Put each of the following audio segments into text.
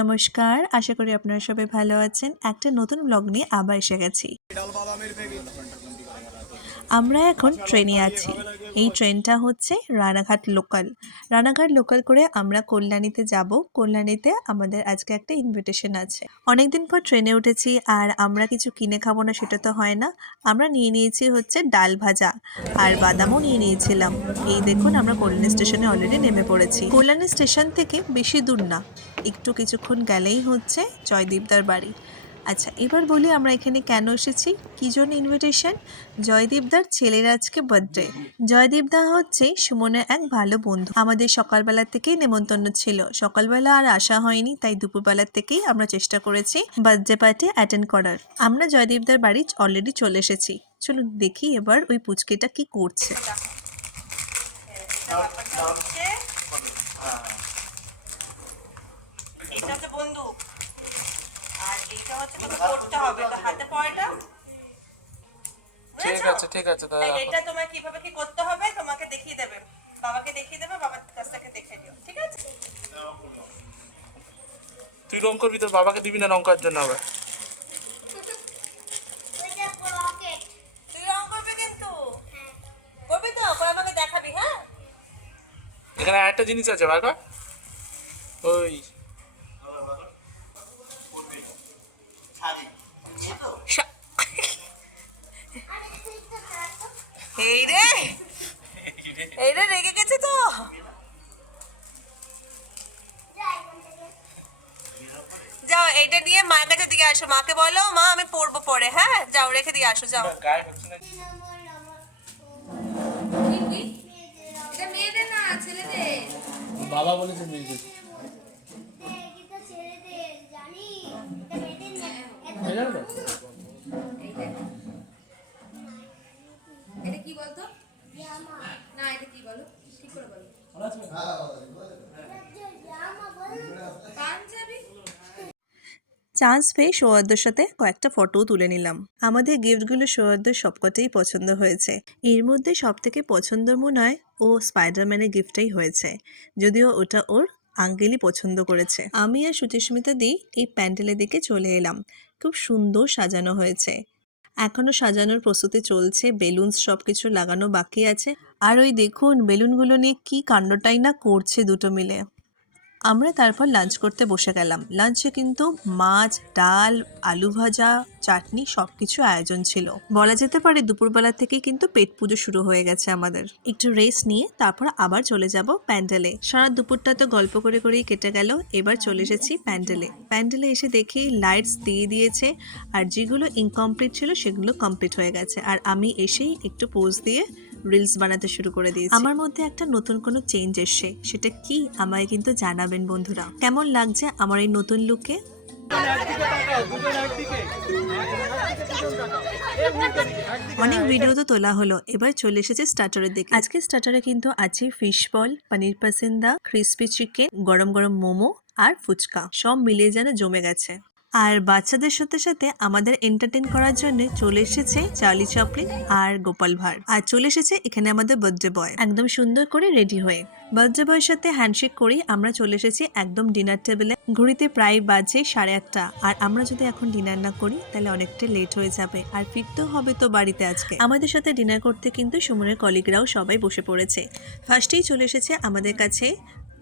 নমস্কার, আশা করি আপনারা সবাই ভালো আছেন। একটা নতুন ব্লগ নিয়ে আবার এসে গেছি। আমরা এখন ট্রেনে আছি। এই ট্রেনটা হচ্ছে রানাঘাট লোকাল। রানাঘাট লোকাল করে আমরা কল্যাণীতে যাব। কল্যাণীতে আমাদের আজকে একটা ইনভিটেশন আছে। অনেকদিন পর ট্রেনে উঠেছি আর আমরা কিছু কিনে খাবো না সেটা তো হয় না। আমরা নিয়ে নিয়েছি হচ্ছে ডাল ভাজা আর বাদামও নিয়ে নিয়েছিলাম। এই দেখুন আমরা কল্যাণী স্টেশনে অলরেডি নেমে পড়েছি। কল্যাণী স্টেশন থেকে বেশি দূর না, একটু কিছুক্ষণ গেলেই হচ্ছে জয়দীপদার বাড়ি। আচ্ছা, এবার বলি আমরা এখানে কেন এসেছি, কী জন্য ইনভিটেশন। জয়দীপদার ছেলের আজকে বার্থডে। জয়দীপদা হচ্ছে সুমনের এক ভালো বন্ধু। আমাদের সকালবেলা থেকেই নেমন্তন্ন ছিল, সকালবেলা আর আসা হয়নি, তাই দুপুরবেলা থেকেই আমরা চেষ্টা করেছি বার্থডে পার্টি অ্যাটেন্ড করার। আমরা জয়দীপদার বাড়ি অলরেডি চলে এসেছি। চলুন দেখি এবার ওই পুচকেটা কি করছে। বন্দুক আর এইটা হচ্ছে তোকে করতে হবে, তো হাতে পয়টা। ঠিক আছে দাদা। এটা তোমার কিভাবে কি করতে হবে তোমাকে দেখিয়ে দেবে, বাবাকে দেখিয়ে দেবে, বাবার কাছ থেকে দেখে নিও, ঠিক আছে? তুই রং করবি, তোর বাবাকে দিবি না রং করার জন্য আবার? তুই রং করবি কিন্তু, করবি তো, করে আমাকে দেখাবি। হ্যাঁ, এখানে আরেকটা জিনিস আছে, বার কর। ওই এই রে এই রে রেগে গেছে তো। যাও এইটা নিয়ে মায়ের কাছে দিয়ে আসো, মাকে বলো মা আমি পড়বো পরে। হ্যাঁ যাও, রেখে দিয়ে আসো, যাও। গায়ে হচ্ছে না। বাবা বলেছে মেয়েদের। এটা কি বলতো? না এটা কি বলো, ঠিক করে বলো। পাঞ্জাবি। চান্স পেয়ে সৌহার্দ্যর সাথে কয়েকটা ফটোও তুলে নিলাম। আমাদের গিফটগুলো সৌহার্দ্যর সবকটাই পছন্দ হয়েছে। এর মধ্যে সব থেকে পছন্দ মনে হয় ও স্পাইডারম্যানের গিফটটাই হয়েছে, যদিও ওটা ওর আঙ্কেলই পছন্দ করেছে। আমি আর সুচিস্মিতা দি এই প্যান্ডেলের দিকে চলে এলাম। খুব সুন্দর সাজানো হয়েছে, এখনো সাজানোর প্রস্তুতি চলছে, বেলুনস সব কিছু লাগানো বাকি আছে। আর ওই দেখুন বেলুনগুলো নিয়ে কি কাণ্ডটাই না করছে দুটো মিলে। আমরা তারপর লাঞ্চ করতে বসে গেলাম। লাঞ্চে কিন্তু মাছ, ডাল, আলু ভাজা, চাটনি সব কিছু আয়োজন ছিল। বলা যেতে পারে দুপুরবেলা থেকেই কিন্তু পেট পুজো শুরু হয়ে গেছে আমাদের। একটু রেস্ট নিয়ে তারপর আবার চলে যাব প্যান্ডেলে। সারা দুপুরটা তো গল্প করে করেই কেটে গেল, এবার চলে এসেছি প্যান্ডেলে। প্যান্ডেলে এসে দেখি লাইটস দিয়ে দিয়েছে, আর যেগুলো ইনকমপ্লিট ছিল সেগুলো কমপ্লিট হয়ে গেছে। আর আমি এসেই একটু পোজ দিয়ে রিলস বানাতে শুরু করে দিয়েছি। আমার মধ্যে একটা নতুন কোনো চেঞ্জ এসছে, সেটা কি আমায় কিন্তু জানাবেন বন্ধুরা। কেমন লাগছে আমার এই নতুন লুকে? অনেক ভিডিও তো তোলা হলো, এবার চলে এসেছে স্টার্টারের দিকে। আজকে স্টার্টারে কিন্তু আছে ফিশ বল, পনির পাসিন্দা, ক্রিসপি চিকেন, গরম গরম মোমো আর ফুচকা, সব মিলিয়ে যেন জমে গেছে। আর বাচ্চাদের সাথে সাথে আমাদের এন্টারটেইন করার জন্য চলে এসেছে চার্লি চ্যাপলিন আর গোপাল ভাঁড়। আর চলে এসেছে এখানে আমাদের বার্থডে বয়, একদম সুন্দর করে রেডি হয়ে। বার্থডে বয়ের সাথে হ্যান্ডশেক করেই আমরা চলে এসেছি একদম ডিনার টেবিলে। ঘড়িতে প্রায় বাজে 8:30, আর আমরা যদি এখন ডিনার না করি তাহলে অনেকটা লেট হয়ে যাবে, আর ফিরতেও হবে তো বাড়িতে। আজকে আমাদের সাথে ডিনার করতে কিন্তু সুমনের কলিগরাও সবাই বসে পড়েছে। ফার্স্টেই চলে এসেছে আমাদের কাছে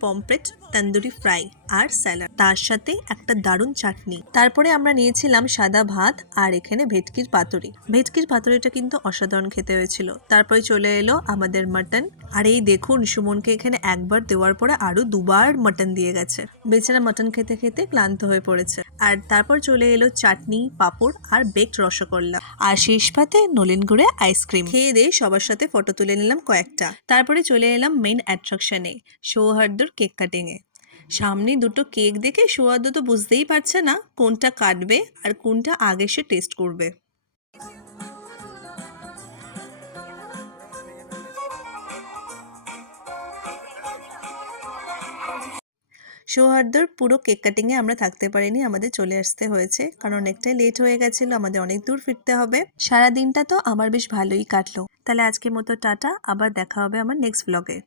পমফ্রেট, তন্দুরি ফ্রাই আর স্যালাড, তার সাথে একটা দারুণ চাটনি। তারপরে আমরা নিয়েছিলাম সাদা ভাত আর এখানে ভেটকির পাতুরি। ভেটকির পাতুরিটা কিন্তু অসাধারণ খেতে হয়েছিল। তারপরে চলে এলো আমাদের মাটন, আর এই দেখুন সুমনকে এখানে একবার দেওয়ার পরে আরো দুবার মাটন দিয়ে গেছে। বেচারা মাটন খেতে খেতে ক্লান্ত হয়ে পড়েছে। আর তারপর চলে এলো চাটনি, পাঁপড় আর বেকড রসগোল্লা, আর শেষ পাতে নলেন গুড়ে আইসক্রিম। খেয়ে দিয়ে সবার সাথে ফটো তুলে নিলাম কয়েকটা। তারপরে চলে এলাম মেইন অ্যাট্রাকশনে, সৌহার্দ্যর কেক কাটিং এ। সামনে দুটো কেক দেখে সৌহার্দ্য তো বুঝতেই পারছে না কোনটা কাটবে আর কোনটা আগে সে টেস্ট করবে। সৌহার্দ্যর পুরো কেক কাটিংয়ে আমরা থাকতে পারিনি, আমাদের চলে আসতে হয়েছে, কারণ অনেকটাই লেট হয়ে গেছিলো, আমাদের অনেক দূর ফিরতে হবে। সারা দিনটা তো আমার বেশ ভালোই কাটলো। তাহলে আজকের মতো টাটা, আবার দেখা হবে আমার নেক্সট ব্লগে।